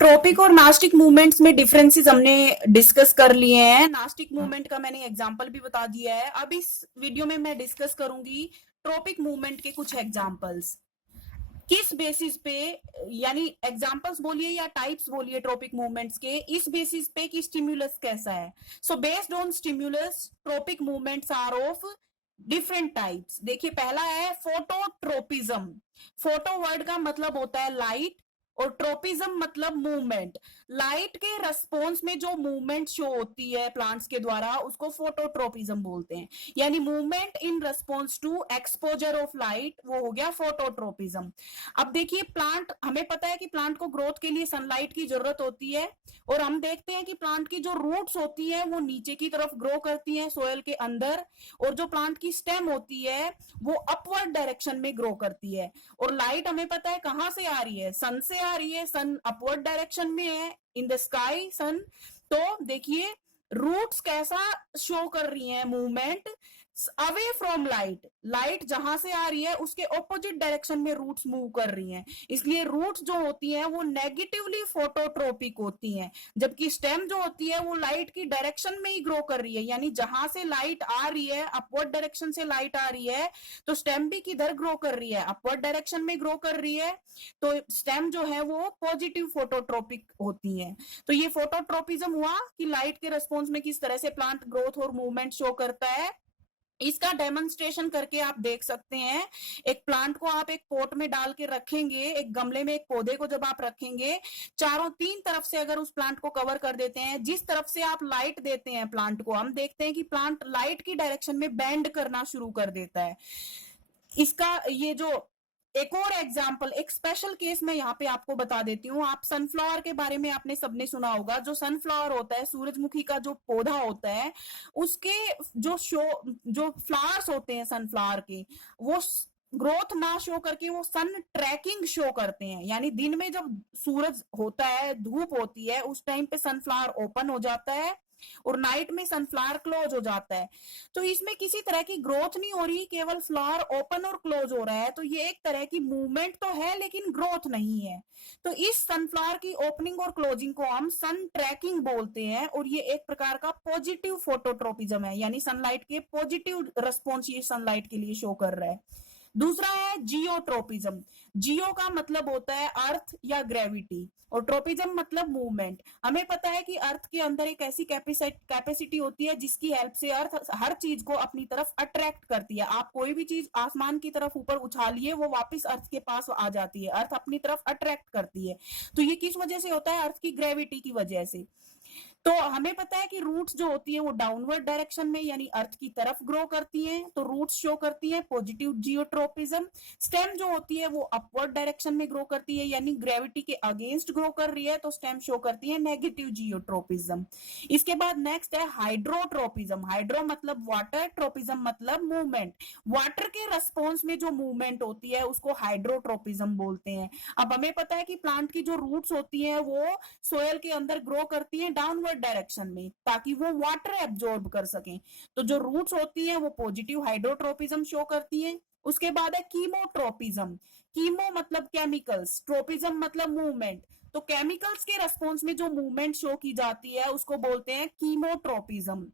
Trophic और nastic movements में differences हमने डिस्कस कर लिए हैं। नास्टिक मूवमेंट का मैंने एग्जांपल भी बता दिया है। अब इस वीडियो में मैं डिस्कस करूंगी ट्रोपिक मूवमेंट के कुछ एग्जांपल्स। किस बेसिस पे, यानी एग्जांपल्स बोलिए या टाइप्स बोलिए ट्रोपिक मूवमेंट्स के, इस बेसिस पे कि स्टिम्युलस कैसा है। So based on stimulus tropic movements are of different types. देखिए पहला है फोटोट्रोपिज्म। फोटो वर्ड का मतलब होता है लाइट और ट्रोपिज्म मतलब मूवमेंट। लाइट के रेस्पॉन्स में जो मूवमेंट शो होती है प्लांट्स के द्वारा उसको फोटोट्रोपिज्म बोलते हैं। यानी movement in response to exposure of light, वो हो गया फोटोट्रोपिज्म। अब देखिए प्लांट, हमें पता है कि प्लांट को ग्रोथ के लिए सनलाइट की जरूरत होती है और हम देखते हैं कि प्लांट की जो रूट्स होती है वो नीचे की तरफ ग्रो करती हैं सोयल के अंदर, और जो प्लांट की स्टेम होती है वो अपवर्ड डायरेक्शन में ग्रो करती है। और लाइट हमें पता है कहां से आ रही है, सन से आ रही है। सन अपवर्ड डायरेक्शन में है, इन द स्काई सन। तो देखिए रूट्स कैसा शो कर रही हैं, movement away from light. Light जहां से आ रही है उसके ऑपोजिट डायरेक्शन में रूट्स मूव कर रही हैं, इसलिए रूट्स जो होती हैं वो नेगेटिवली फोटोट्रोपिक होती हैं। जबकि स्टेम जो होती है वो लाइट की डायरेक्शन में ही ग्रो कर रही है, यानी जहां से लाइट आ रही है, अपवर्ड डायरेक्शन से लाइट आ रही है, तो स्टेम भी किधर ग्रो कर रही है, अपवर्ड डायरेक्शन में ग्रो कर रही है। तो स्टेम जो है वो पॉजिटिव फोटोट्रोपिक होती है। तो ये फोटोट्रोपिज्म हुआ कि लाइट के रेस्पॉन्स में किस तरह से प्लांट ग्रोथ और मूवमेंट शो करता है। इसका डेमोन्स्ट्रेशन करके आप देख सकते हैं। एक प्लांट को आप एक पॉट में डाल के रखेंगे, एक गमले में एक पौधे को जब आप रखेंगे, चारों तीन तरफ से अगर उस प्लांट को कवर कर देते हैं, जिस तरफ से आप लाइट देते हैं प्लांट को, हम देखते हैं कि प्लांट लाइट की डायरेक्शन में बेंड करना शुरू कर देता है। इसका ये जो एक और एग्जाम्पल, एक स्पेशल केस मैं यहाँ पे आपको बता देती हूँ। आप सनफ्लावर के बारे में आपने सबने सुना होगा। जो सनफ्लावर होता है, सूरजमुखी का जो पौधा होता है, उसके जो फ्लावर्स होते हैं सनफ्लावर के, वो ग्रोथ ना शो करके वो सन ट्रैकिंग शो करते हैं। यानी दिन में जब सूरज होता है, धूप होती है, उस टाइम पे सनफ्लावर ओपन हो जाता है और नाइट में सनफ्लावर क्लोज हो जाता है। तो इसमें किसी तरह की ग्रोथ नहीं हो रही, केवल फ्लावर ओपन और क्लोज हो रहा है। तो ये एक तरह की मूवमेंट तो है लेकिन ग्रोथ नहीं है। तो इस सनफ्लावर की ओपनिंग और क्लोजिंग को हम सन ट्रैकिंग बोलते हैं, और ये एक प्रकार का पॉजिटिव फोटोट्रोपिज्म है, यानी सनलाइट के पॉजिटिव रिस्पॉन्स ये सनलाइट के लिए शो कर रहा है। दूसरा है जियोट्रोपिज्म। जियो का मतलब होता है अर्थ या ग्रेविटी, और ट्रोपिज्म मतलब मूवमेंट। हमें पता है कि अर्थ के अंदर एक ऐसी कैपेसिटी होती है जिसकी हेल्प से अर्थ हर चीज को अपनी तरफ अट्रैक्ट करती है। आप कोई भी चीज आसमान की तरफ ऊपर उछालिए, वो वापस अर्थ के पास आ जाती है, अर्थ अपनी तरफ अट्रैक्ट करती है। तो ये किस वजह से होता है, अर्थ की ग्रेविटी की वजह से। तो हमें पता है कि रूट्स जो होती है वो डाउनवर्ड डायरेक्शन में, यानी अर्थ की तरफ ग्रो करती हैं, तो रूट्स शो करती हैं पॉजिटिव जियोट्रोपिज्म। स्टेम जो होती है वो अपवर्ड डायरेक्शन में ग्रो करती है, यानी ग्रेविटी के अगेंस्ट ग्रो कर रही है, तो स्टेम शो करती है नेगेटिव जियोट्रोपिज्म। इसके बाद नेक्स्ट है हाइड्रोट्रोपिज्म। हाइड्रो मतलब वाटर, ट्रोपिज्म मतलब मूवमेंट। वाटर के रेस्पॉन्स में जो मूवमेंट होती है उसको हाइड्रोट्रोपिज्म बोलते हैं। अब हमें पता है कि प्लांट की जो रूट्स होती है वो सोयल के अंदर ग्रो करती हैं डाउनवर्ड डायरेक्शन में, ताकि वो वाटर एब्जॉर्ब कर सकें। तो जो रूट्स होती हैं वो पॉजिटिव हाइड्रोट्रोपिज्म शो करती हैं। उसके बाद है कीमोट्रोपिज्म। कीमो मतलब केमिकल्स, ट्रोपिज्म मतलब मूवमेंट। तो केमिकल्स के रेस्पॉन्स में जो मूवमेंट शो की जाती है उसको बोलते हैं कीमोट्रोपिज्म।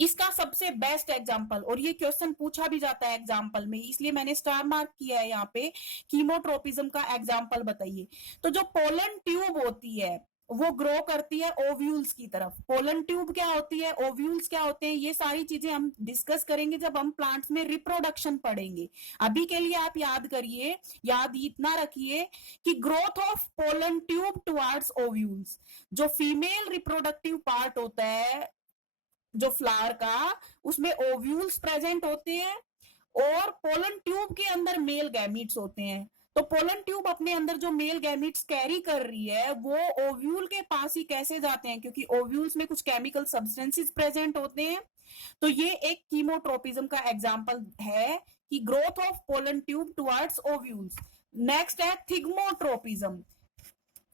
इसका सबसे बेस्ट एग्जांपल, और ये क्वेश्चन पूछा भी जाता है एग्जांपल में, इसलिए मैंने स्टार मार्क किया है यहाँ पे, कीमोट्रोपिज्म का एग्जांपल बताइए। तो जो पोलन ट्यूब होती है वो ग्रो करती है ओव्यूल्स की तरफ। पोलन ट्यूब क्या होती है, ओव्यूल्स क्या होते हैं, ये सारी चीजें हम डिस्कस करेंगे जब हम प्लांट्स में रिप्रोडक्शन पढ़ेंगे। अभी के लिए आप याद करिए, याद इतना रखिए कि growth of pollen tube towards ovules, जो फीमेल रिप्रोडक्टिव पार्ट होता है जो फ्लावर का, उसमें ओव्यूल्स प्रेजेंट होते हैं और पोलन ट्यूब के अंदर मेल गैमीट्स होते हैं। तो पोलन ट्यूब अपने अंदर जो मेल गैमीट्स कैरी कर रही है वो ओव्यूल के पास ही कैसे जाते हैं, क्योंकि ओव्यूल्स में कुछ केमिकल सब्सटेंसेस प्रेजेंट होते हैं। तो ये एक कीमोट्रोपिज्म का एग्जांपल है कि growth of pollen tube towards ovules. Next है थिग्मोट्रोपिज्म।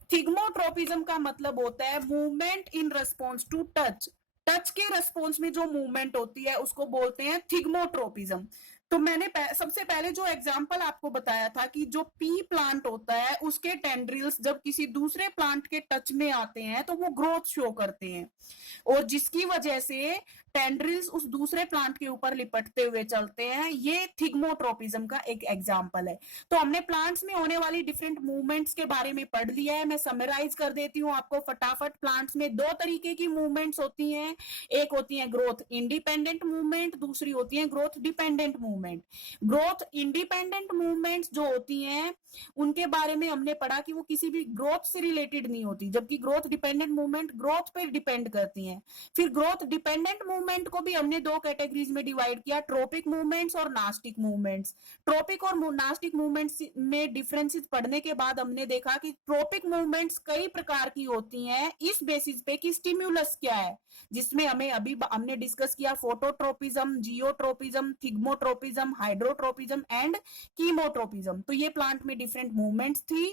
थिग्मोट्रोपिज्म का मतलब होता है movement in response to touch. Touch के रेस्पॉन्स में जो मूवमेंट होती है उसको बोलते हैं थिग्मोट्रोपिज्म। तो मैंने सबसे पहले जो एग्जांपल आपको बताया था कि जो पी प्लांट होता है उसके टेंड्रिल्स जब किसी दूसरे प्लांट के टच में आते हैं तो वो ग्रोथ शो करते हैं, और जिसकी वजह से टेंड्रिल्स उस दूसरे प्लांट के ऊपर लिपटते हुए चलते हैं। ये थिग्मोट्रोपिज्म का एक एग्जांपल है। तो हमने प्लांट्स में होने वाली डिफरेंट मूवमेंट्स के बारे में पढ़ लिया है। मैं समराइज कर देती हूँ आपको फटाफट। प्लांट्स में दो तरीके की मूवमेंट्स होती हैं, एक होती है ग्रोथ इंडिपेंडेंट मूवमेंट, दूसरी होती है growth dependent movement. Growth independent movements जो होती हैं उनके बारे में हमने पढ़ा कि वो किसी भी ग्रोथ से रिलेटेड नहीं होती, जबकि ग्रोथ डिपेंडेंट मूवमेंट ग्रोथ पे डिपेंड करती हैं। फिर ग्रोथ डिपेंडेंट मूवमेंट को भी हमने दो कैटेगरीज में डिवाइड किया, ट्रोपिक मूवमेंट्स और नास्टिक मूवमेंट्स। ट्रोपिक और नास्टिक मूवमेंट्स में डिफरेंसेस पढ़ने के बाद हमने देखा कि ट्रोपिक मूवमेंट्स कई प्रकार की होती हैं इस बेसिस पे कि स्टिम्युलस क्या है, जिसमें हमें अभी हमने डिस्कस किया phototropism, geotropism, thigmotropism, hydrotropism and chemotropism. तो ये प्लांट में डिफरेंट मूवमेंट्स थी।